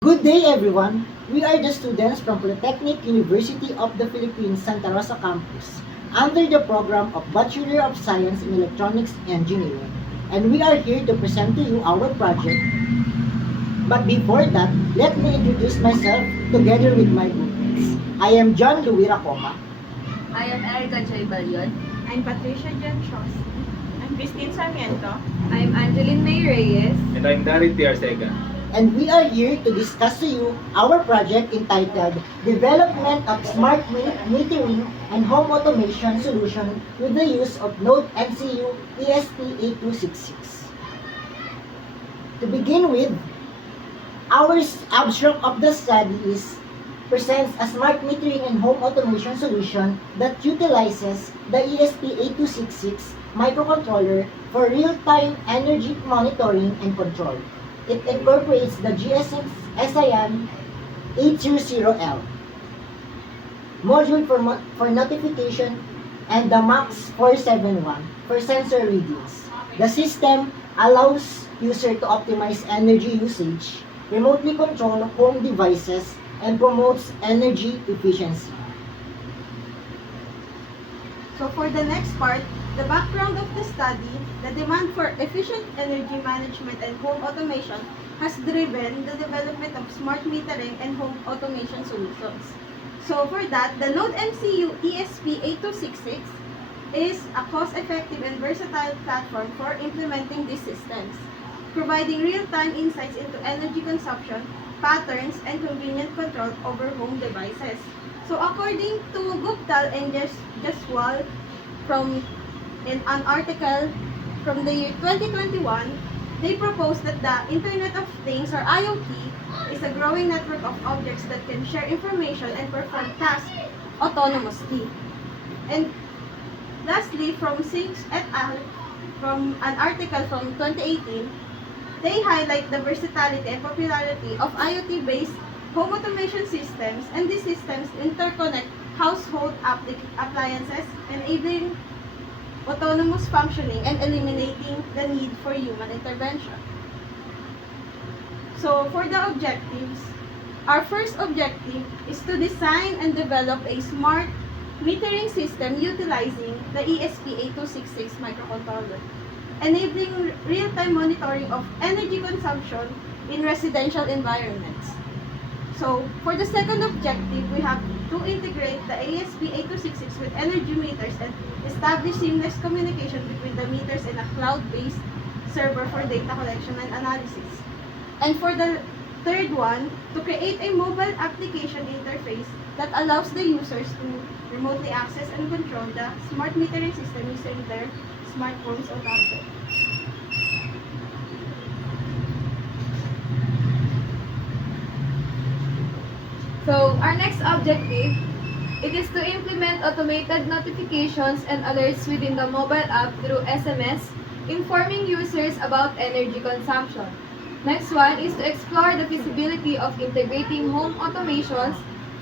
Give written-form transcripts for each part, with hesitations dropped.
Good day everyone! We are the students from Polytechnic University of the Philippines, Santa Rosa campus, under the program of Bachelor of Science in Electronics Engineering. And we are here to present to you our project. But before that, let me introduce myself together with my groupmates. I am John Louie Racoma. I am Ballon. I'm Patricia Jen. I'm Christine Sarmiento. I'm Angilyn Mae Reyes. And I'm Daryl T. Arcega. And we are here to discuss to you our project entitled Development of Smart Metering and Home Automation Solution with the use of Node MCU ESP8266. To begin with, our abstract of the study presents a smart metering and home automation solution that utilizes the ESP8266 microcontroller for real-time energy monitoring and control. It incorporates the GSM SIM 800L module for notification and the MAX 471 for sensor readings. The system allows user to optimize energy usage, remotely control home devices, and promotes energy efficiency. So for the next part, the background of the study, the demand for efficient energy management and home automation has driven the development of smart metering and home automation solutions. So for that, the Node MCU ESP8266 is a cost-effective and versatile platform for implementing these systems, providing real-time insights into energy consumption, patterns, and convenient control over home devices. So according to Gupta and Jaswal in an article from the year 2021, they propose that the Internet of Things, or IoT, is a growing network of objects that can share information and perform tasks autonomously. And lastly, from Sios-e et al., from an article from 2018, they highlight the versatility and popularity of IoT-based home automation systems, and these systems interconnect household appliances, enabling autonomous functioning and eliminating the need for human intervention. So for the objectives, our first objective is to design and develop a smart metering system utilizing the ESP8266 microcontroller, enabling real-time monitoring of energy consumption in residential environments. So, for the second objective, we have to integrate the ESP8266 with energy meters and establish seamless communication between the meters and a cloud-based server for data collection and analysis. And for the third one, to create a mobile application interface that allows the users to remotely access and control the smart metering system using their smartphones or tablets. So, our next objective, it is to implement automated notifications and alerts within the mobile app through SMS, informing users about energy consumption. Next one is to explore the feasibility of integrating home automations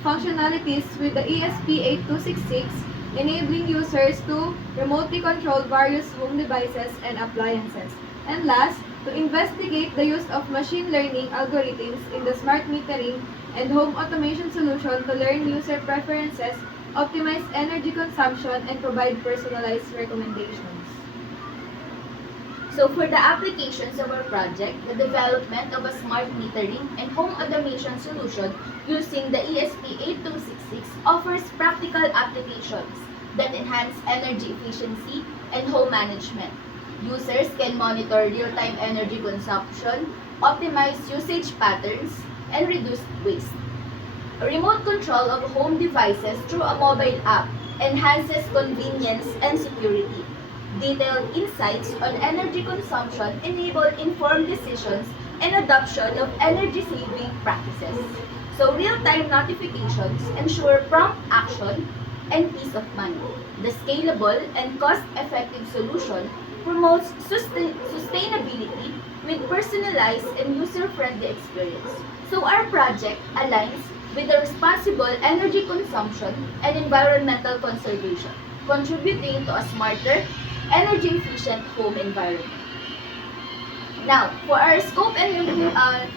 functionalities with the ESP8266, enabling users to remotely control various home devices and appliances. And last, to investigate the use of machine learning algorithms in the smart metering and home automation solution to learn user preferences, optimize energy consumption, and provide personalized recommendations. So for the applications of our project, the development of a smart metering and home automation solution using the ESP8266 offers practical applications that enhance energy efficiency and home management. Users can monitor real-time energy consumption, optimize usage patterns, and reduce waste. Remote control of home devices through a mobile app enhances convenience and security. Detailed insights on energy consumption enable informed decisions and adoption of energy-saving practices. So real-time notifications ensure prompt action and peace of mind. The scalable and cost-effective solution promotes sustainability with personalized and user-friendly experience. So our project aligns with the responsible energy consumption and environmental conservation, contributing to a smarter, energy-efficient home environment. Now, for our scope and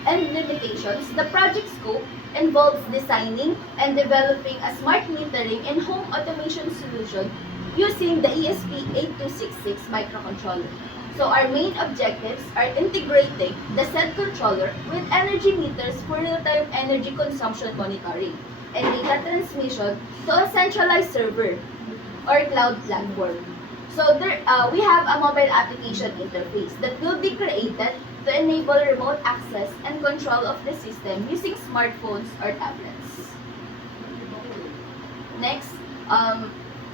limitations, the project scope involves designing and developing a smart metering and home automation solution using the ESP8266 microcontroller. So our main objectives are integrating the said controller with energy meters for real-time energy consumption monitoring and data transmission to a centralized server or cloud platform. So we have a mobile application interface that will be created to enable remote access and control of the system using smartphones or tablets. Next,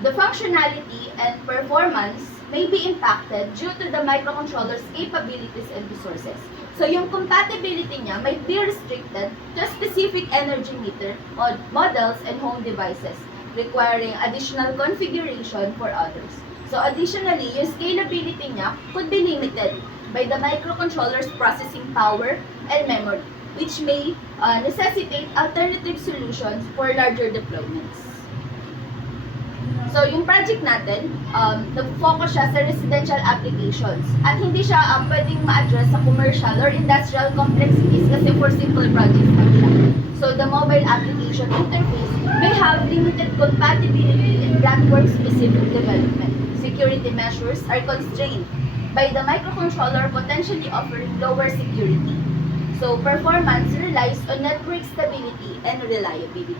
the functionality and performance may be impacted due to the microcontroller's capabilities and resources. So yung compatibility niya might be restricted to specific energy meter models and home devices, requiring additional configuration for others. So additionally, yung scalability niya could be limited by the microcontroller's processing power and memory, which may necessitate alternative solutions for larger deployments. So, yung project natin, nag-focus siya sa residential applications at hindi siya pwedeng ma-address sa commercial or industrial complexities kasi for simple projects lang siya. So, the mobile application interface may have limited compatibility in platform-specific development. Security measures are constrained by the microcontroller potentially offering lower security. So, performance relies on network stability and reliability.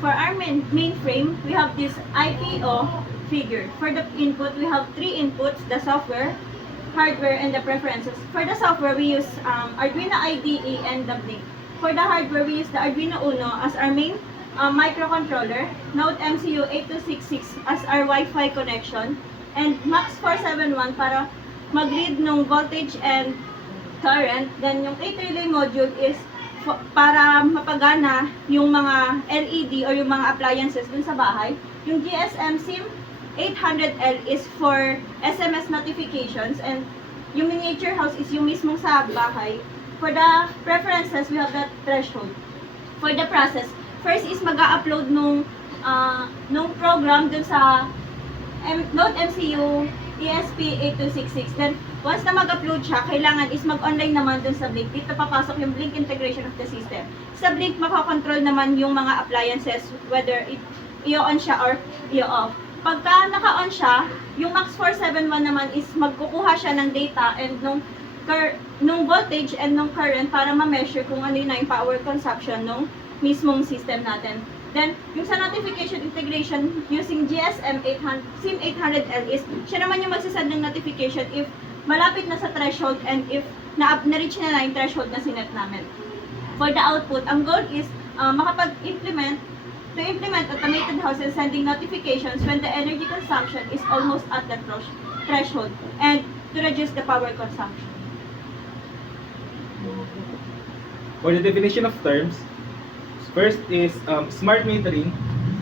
For our mainframe, we have this IPO figure. For the input, we have three inputs, the software, hardware, and the preferences. For the software, we use Arduino IDE and the Blink. For the hardware, we use the Arduino Uno as our main microcontroller, Node MCU ESP8266 as our Wi-Fi connection, and MAX471 para mag-read ng voltage and current. Then yung 8 relay module is para mapagana yung mga LED or yung mga appliances dun sa bahay. Yung GSM SIM 800L is for SMS notifications, and yung miniature house is yung mismong sa bahay. For the preferences, we have the threshold. For the process, first is mag-upload nung program dun sa Node MCU ESP8266. Then, once na mag-upload siya, kailangan is mag-online naman dun sa Blink. Dito papasok yung Blink integration of the system. Sa Blink, makakontrol naman yung mga appliances, whether i-on siya or i-off. Pagka naka-on siya, yung MAX471 naman is magkukuha siya ng data and nung voltage and nung current para ma-measure kung ano yung power consumption nung mismong system natin. Then, yung sa notification integration using GSM SIM 800L is, siya naman yung magsasend ng notification if malapit na sa threshold and if na-reach na yung threshold na sinet namin. For the output, ang goal is makapag-implement automated houses sending notifications when the energy consumption is almost at the threshold and to reduce the power consumption. For the definition of terms, first is smart metering.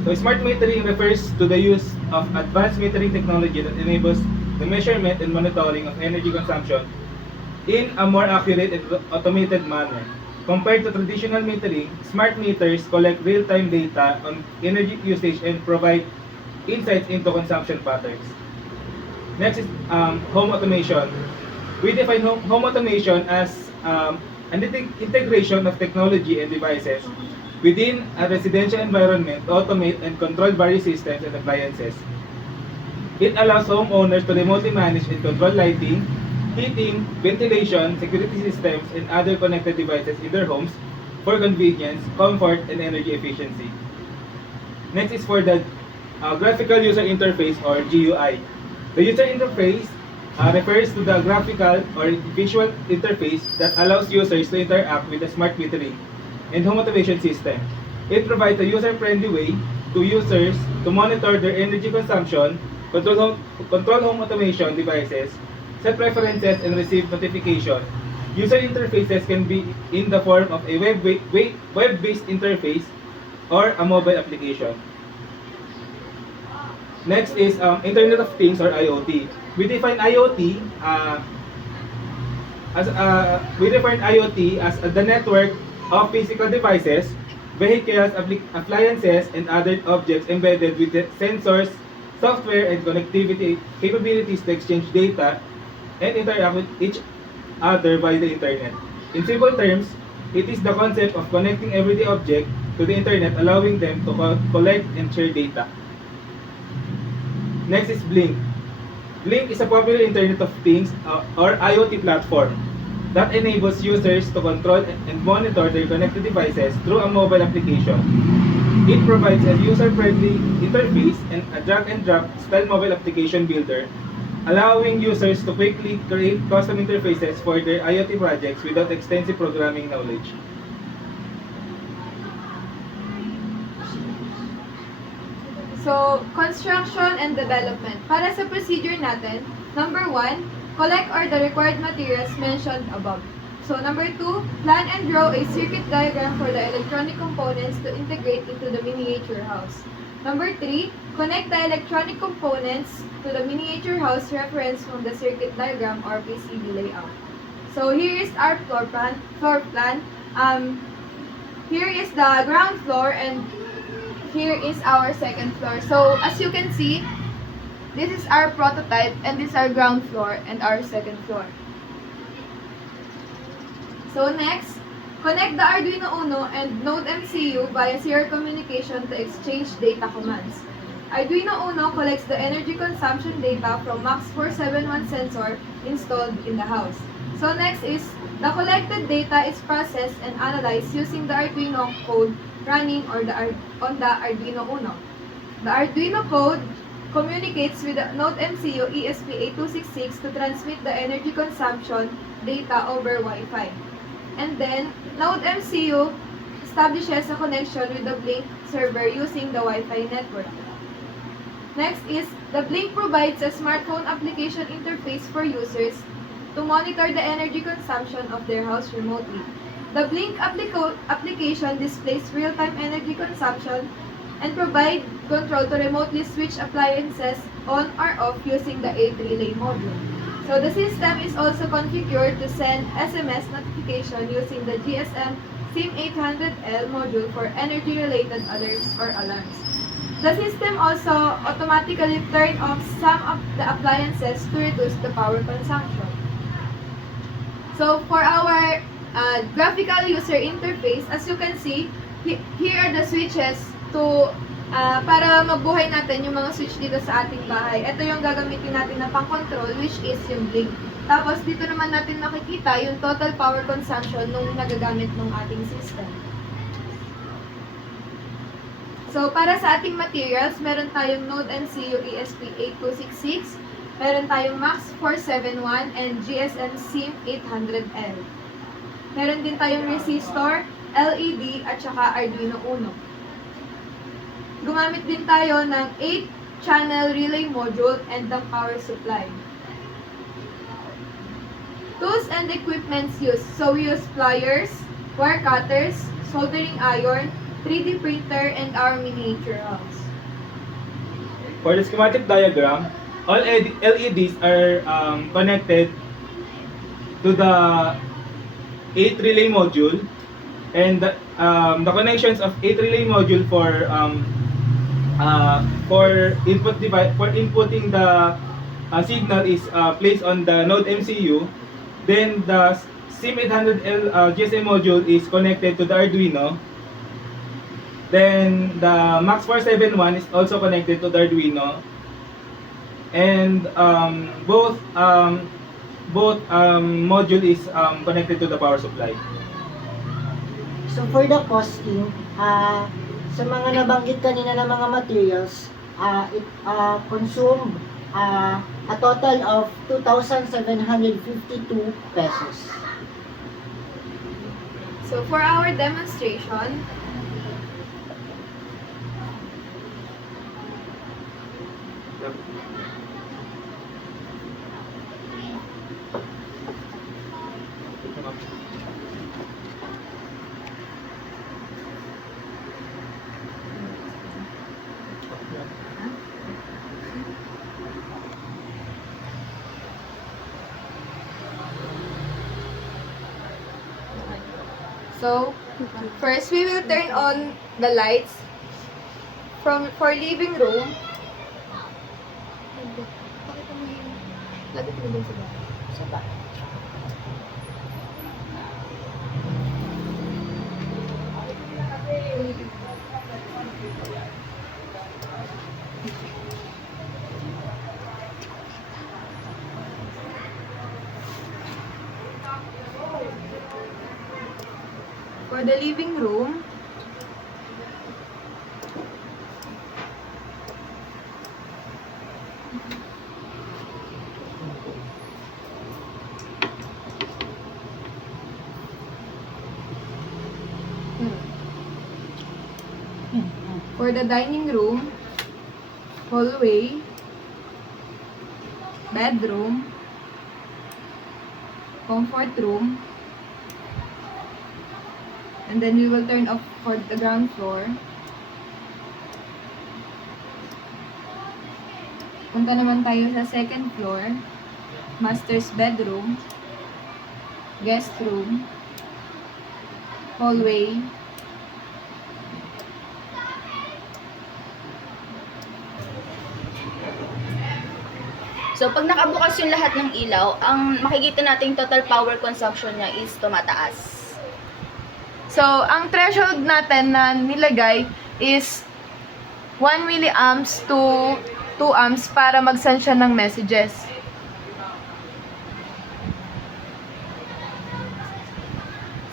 So smart metering refers to the use of advanced metering technology that enables the measurement and monitoring of energy consumption in a more accurate and automated manner. Compared to traditional metering, smart meters collect real-time data on energy usage and provide insights into consumption patterns. Next is home automation. We define home automation as an integration of technology and devices within a residential environment to automate and control various systems and appliances. It allows homeowners to remotely manage and control lighting, heating, ventilation, security systems, and other connected devices in their homes for convenience, comfort, and energy efficiency. Next is for the graphical user interface or GUI. The user interface refers to the graphical or visual interface that allows users to interact with the smart metering and home automation system. It provides a user-friendly way to users to monitor their energy consumption, control home automation devices, set preferences, and receive notification. User interfaces can be in the form of a web-based interface or a mobile application. Next is Internet of Things or IoT. We define IoT as the network of physical devices, vehicles, appliances, and other objects embedded with the sensors, software, and connectivity capabilities to exchange data, and interact with each other via the internet. In simple terms, it is the concept of connecting everyday objects to the internet, allowing them to collect and share data. Next is Blink. Blink is a popular Internet of Things or IoT platform that enables users to control and monitor their connected devices through a mobile application. It provides a user-friendly interface and a drag-and-drop style mobile application builder, allowing users to quickly create custom interfaces for their IoT projects without extensive programming knowledge. So, construction and development. Para sa procedure natin, number 1, collect all the required materials mentioned above. So, number 2, plan and draw a circuit diagram for the electronic components to integrate into the miniature house. Number 3, connect the electronic components to the miniature house reference from the circuit diagram or PCB layout. So, here is our floor plan. Here is the ground floor and here is our second floor. So, as you can see, this is our prototype and this is our ground floor and our second floor. So, next, connect the Arduino Uno and Node MCU via serial communication to exchange data commands. Arduino Uno collects the energy consumption data from MAX471 sensor installed in the house. So, next is, the collected data is processed and analyzed using the Arduino code running on the Arduino Uno. The Arduino code communicates with the Node MCU ESP8266 to transmit the energy consumption data over Wi-Fi. And then, Node MCU establishes a connection with the Blink server using the Wi-Fi network. Next is, the Blink provides a smartphone application interface for users to monitor the energy consumption of their house remotely. The Blink application displays real-time energy consumption and provide control to remotely switch appliances on or off using the 8 relay module. So the system is also configured to send SMS notification using the GSM SIM800L module for energy-related alerts or alarms. The system also automatically turns off some of the appliances to reduce the power consumption. So for our graphical user interface, as you can see, here are the switches to para mabuhay natin yung mga switch dito sa ating bahay. Ito yung gagamitin natin na pang-control, which is yung Blink. Tapos dito naman natin makikita yung total power consumption nung nagagamit ng ating system. So para sa ating materials, meron tayong Node MCU ESP8266, meron tayong MAX471 and GSM SIM800L. Meron din tayong resistor, LED, at saka Arduino Uno. Gumamit din tayo ng 8-channel relay module and the power supply. Tools and equipments used. So we use pliers, wire cutters, soldering iron, 3D printer, and our miniature house. For the schematic diagram, all LEDs are connected to the 8 relay module, and the connections of 8 relay module for inputting the signal is placed on the Node MCU. Then the SIM800L GSM module is connected to the Arduino. Then the MAX471 is also connected to the Arduino, and both module is connected to the power supply. So for the costing, sa mga nabanggit kanina na mga materials, it consumed a total of 2,752 pesos. So for our demonstration, so first we will turn on the lights for living room. Lagay ko din sa back. For the living room, for the dining room, hallway, bedroom, comfort room, and then we will turn off for the ground floor. Punta naman tayo sa second floor, master's bedroom, guest room, hallway, So, pag nakabukas yung lahat ng ilaw, ang makikita nating total power consumption niya is tumataas. so, ang threshold natin na nilagay is 1 milliamps to 2 amps para mag-send siya ng messages.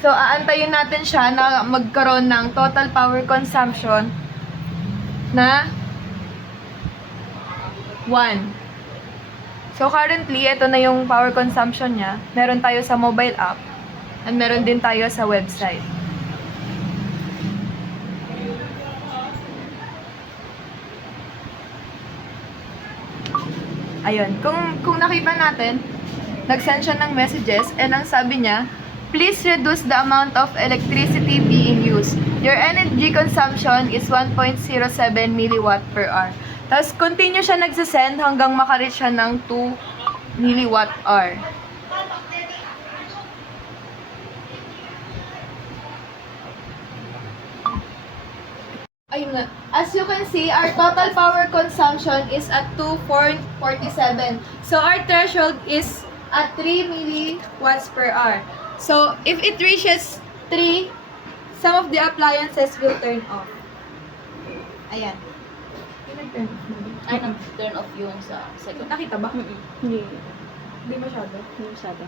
So, aantayin natin siya na magkaroon ng total power consumption na 1. So, currently, ito na yung power consumption niya. Meron tayo sa mobile app and meron din tayo sa website. Ayun. Kung nakita natin, nag-send siya ng messages and ang sabi niya, please reduce the amount of electricity being used. Your energy consumption is 1.07 milliwatt per hour. Tapos, continue siya nagsasend hanggang makareach siya ng 2 milliwatt hour. Ayun nga. As you can see, our total power consumption is at 2.47. So, our threshold is at 3 milliwatts per hour. So, if it reaches 3, some of the appliances will turn off. Ayan. Ay, turn off yung sa second. Nakita ba? Hindi. Hindi masyado. Hindi masyado.